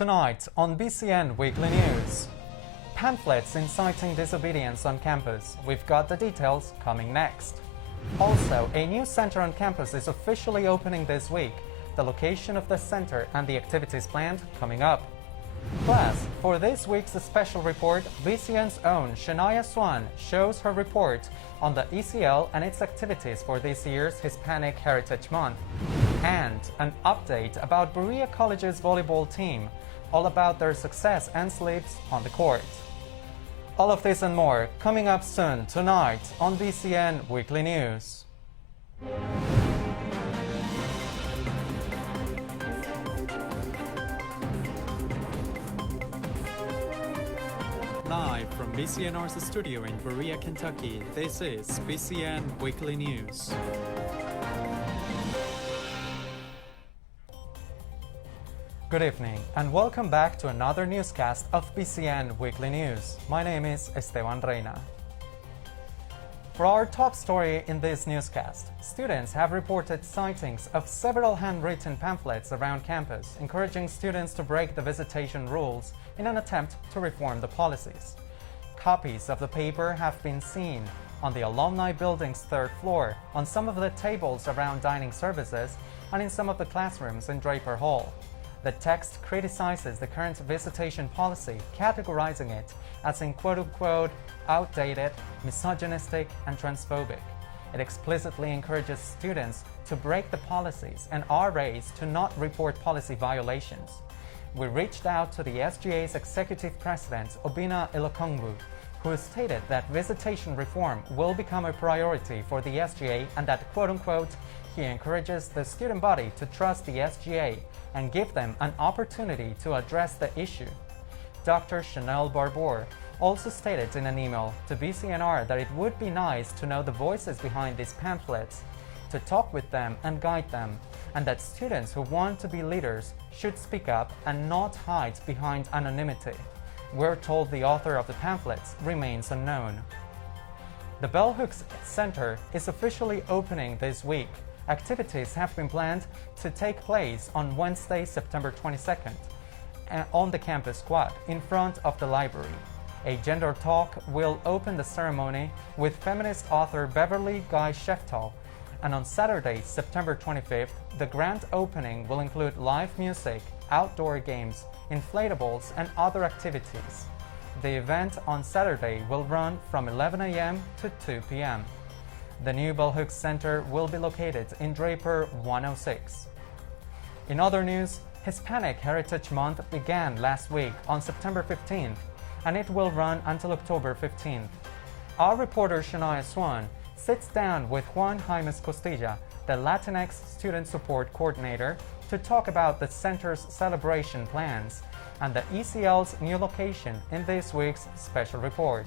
Tonight on BCN Weekly News. Pamphlets inciting disobedience on campus. We've got the details coming next. Also, a new center on campus is officially opening this week. The location of the center and the activities planned coming up. Plus, for this week's special report, BCN's own Shania Swan shows her report on the ECL and its activities for this year's Hispanic Heritage Month. And an update about Berea College's volleyball team, all about their success and slips on the court. All of this and more coming up soon tonight on BCN Weekly News. Live from BCNR's studio in Berea, Kentucky, this is BCN Weekly News. Good evening and welcome back to another newscast of BCN Weekly News. My name is Esteban Reina. For our top story in this newscast, students have reported sightings of several handwritten pamphlets around campus encouraging students to break the visitation rules in an attempt to reform the policies. Copies of the paper have been seen on the alumni building's third floor, on some of the tables around dining services, and in some of the classrooms in Draper Hall. The text criticizes the current visitation policy, categorizing it as in quote-unquote outdated, misogynistic, and transphobic. It explicitly encourages students to break the policies and RAs to not report policy violations. We reached out to the SGA's executive president, Obina Ilokongwu, who stated that visitation reform will become a priority for the SGA and that quote-unquote he encourages the student body to trust the SGA and give them an opportunity to address the issue. Dr. Chanel Barbour also stated in an email to BCNR that it would be nice to know the voices behind these pamphlets, to talk with them and guide them, and that students who want to be leaders should speak up and not hide behind anonymity. We're told the author of the pamphlets remains unknown. The Bell Hooks Center is officially opening this week. Activities have been planned to take place on Wednesday, September 22nd, on the campus quad in front of the library. A gender talk will open the ceremony with feminist author Beverly Guy Sheftall, and on Saturday, September 25th, the grand opening will include live music, outdoor games, inflatables, and other activities. The event on Saturday will run from 11 a.m. to 2 p.m. The new Bell Hooks Center will be located in Draper 106. In other news, Hispanic Heritage Month began last week on September 15th, and it will run until October 15th. Our reporter Shania Swan sits down with Juan Jaimes Costilla, the Latinx Student Support Coordinator, to talk about the center's celebration plans and the ECL's new location in this week's special report.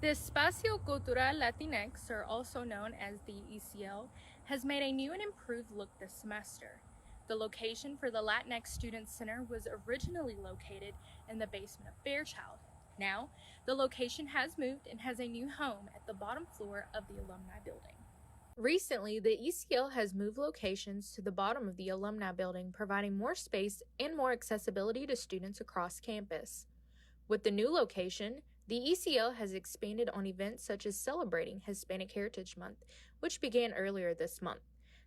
The Espacio Cultural Latinx, or also known as the ECL, has made a new and improved look this semester. The location for the Latinx Student Center was originally located in the basement of Fairchild. Now, the location has moved and has a new home at the bottom floor of the alumni building. Recently, the ECL has moved locations to the bottom of the alumni building, providing more space and more accessibility to students across campus. With the new location, the ECL has expanded on events such as celebrating Hispanic Heritage Month, which began earlier this month.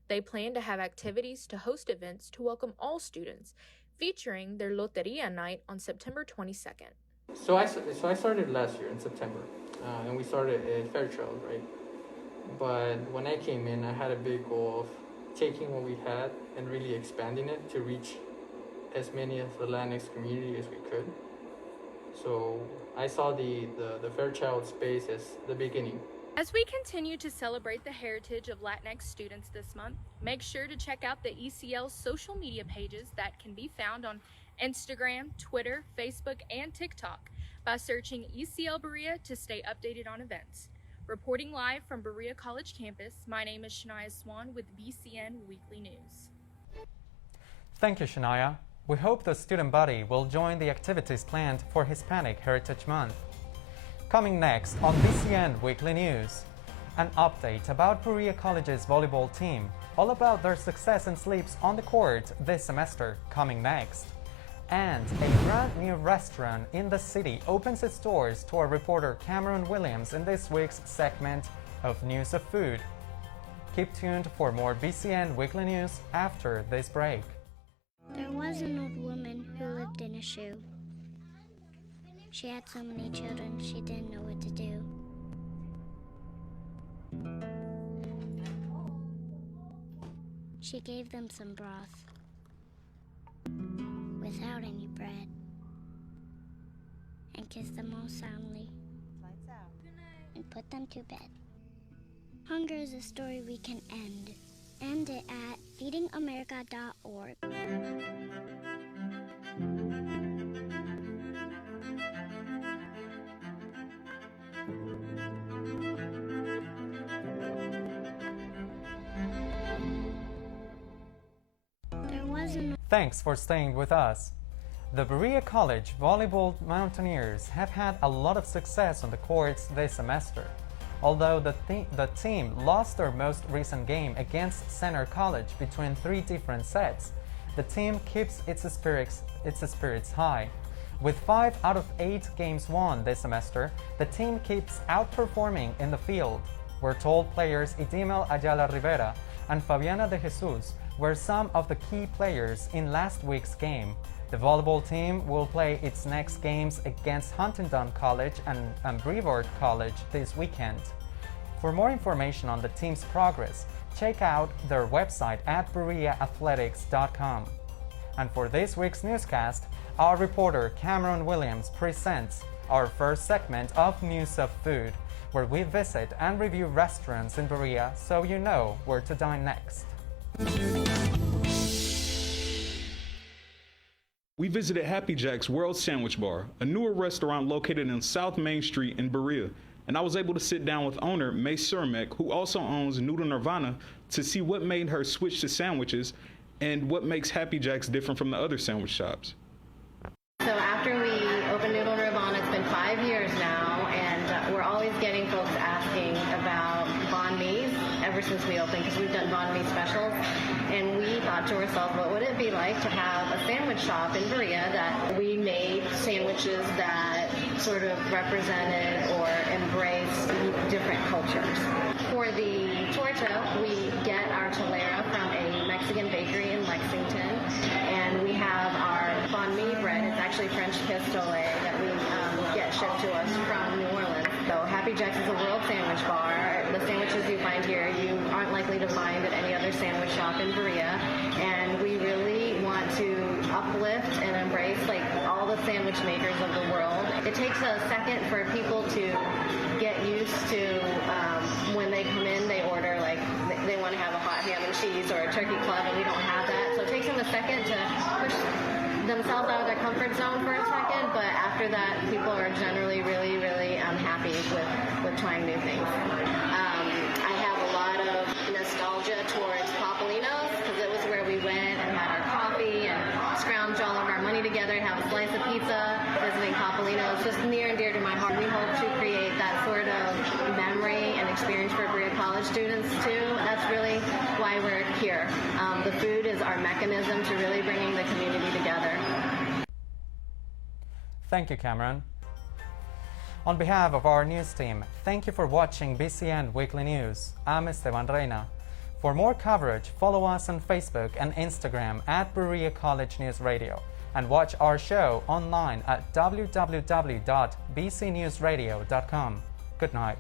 They plan to have activities to host events to welcome all students, featuring their Loteria Night on September 22nd. So I started last year in September, and we started at Fairchild, right? But when I came in, I had a big goal of taking what we had and really expanding it to reach as many of the Latinx community as we could. So I saw the Fairchild space as the beginning. As we continue to celebrate the heritage of Latinx students this month, make sure to check out the ECL's social media pages that can be found on Instagram, Twitter, Facebook, and TikTok by searching ECL Berea to stay updated on events. Reporting live from Berea College campus, my name is Shania Swan with BCN Weekly News. Thank you, Shania. We hope the student body will join the activities planned for Hispanic Heritage Month. Coming next on BCN Weekly News, An update about Berea College's volleyball team, all about their success and sleeps on the court this semester, coming next. And a brand new restaurant in the city opens its doors to our reporter Cameron Williams in this week's segment of News of Food. Keep tuned for more BCN Weekly News after this break. There was an old woman who lived in a shoe. She had so many children she didn't know what to do. She gave them some broth without any bread and kissed them all soundly and put them to bed. Hunger is a story we can end. End it at feedingamerica.org. Thanks for staying with us. The Berea College volleyball Mountaineers have had a lot of success on the courts this semester. Although the team lost their most recent game against Center College between 3 different sets, the team keeps its spirits high. With 5 out of 8 games won this semester, the team keeps outperforming in the field. We're told players Idimel Ayala Rivera and Fabiana de Jesus were some of the key players in last week's game. The volleyball team will play its next games against Huntingdon College and Brevard College this weekend. For more information on the team's progress, check out their website at bereaathletics.com. And for this week's newscast, our reporter Cameron Williams presents our first segment of News of Food, where we visit and review restaurants in Berea so you know where to dine next. We visited Happy Jack's World Sandwich Bar, a newer restaurant located in South Main Street in Berea, and I was able to sit down with owner May Surmek, who also owns Noodle Nirvana, to see what made her switch to sandwiches and what makes Happy Jack's different from the other sandwich shops. So after we opened Noodle Nirvana, it's been 5 years now, and we're always getting folks asking about banh mi's ever since we opened, because we've done banh mi specials, and we thought to ourselves, what would it be like to have a sandwich shop in Berea that we made sandwiches that sort of represented or embraced different cultures. For the torta, we get our tolera from a Mexican bakery in Lexington, and we have our banh mi bread. It's actually French pistole that we get shipped to us from New Orleans. So Happy Jack's is a world sandwich bar. The sandwiches you find here, you aren't likely to find at any other sandwich shop in Berea, and we really want to uplift and embrace all the sandwich makers of the world. It takes a second for people to get used to when they come in, they order they want to have a hot ham and cheese or a turkey club, and we don't have that. So it takes them a second to push themselves out of their comfort zone for a second, but after that, people are generally really, really happy with trying new things. I have a lot of nostalgia towards Popolino's, because it was where we went and had our coffee and scrounged all of our money together to have a slice of pizza. Visiting Popolino's just near and dear to my heart. We hope to create that sort of memory and experience for Berea College students too. That's really why we're here. The food is our mechanism to really bringing the community together. Thank you, Cameron. On behalf of our news team, thank you for watching BCN Weekly News. I'm Esteban Reina. For more coverage, follow us on Facebook and Instagram at Berea College News Radio, and watch our show online at www.bcnewsradio.com. Good night.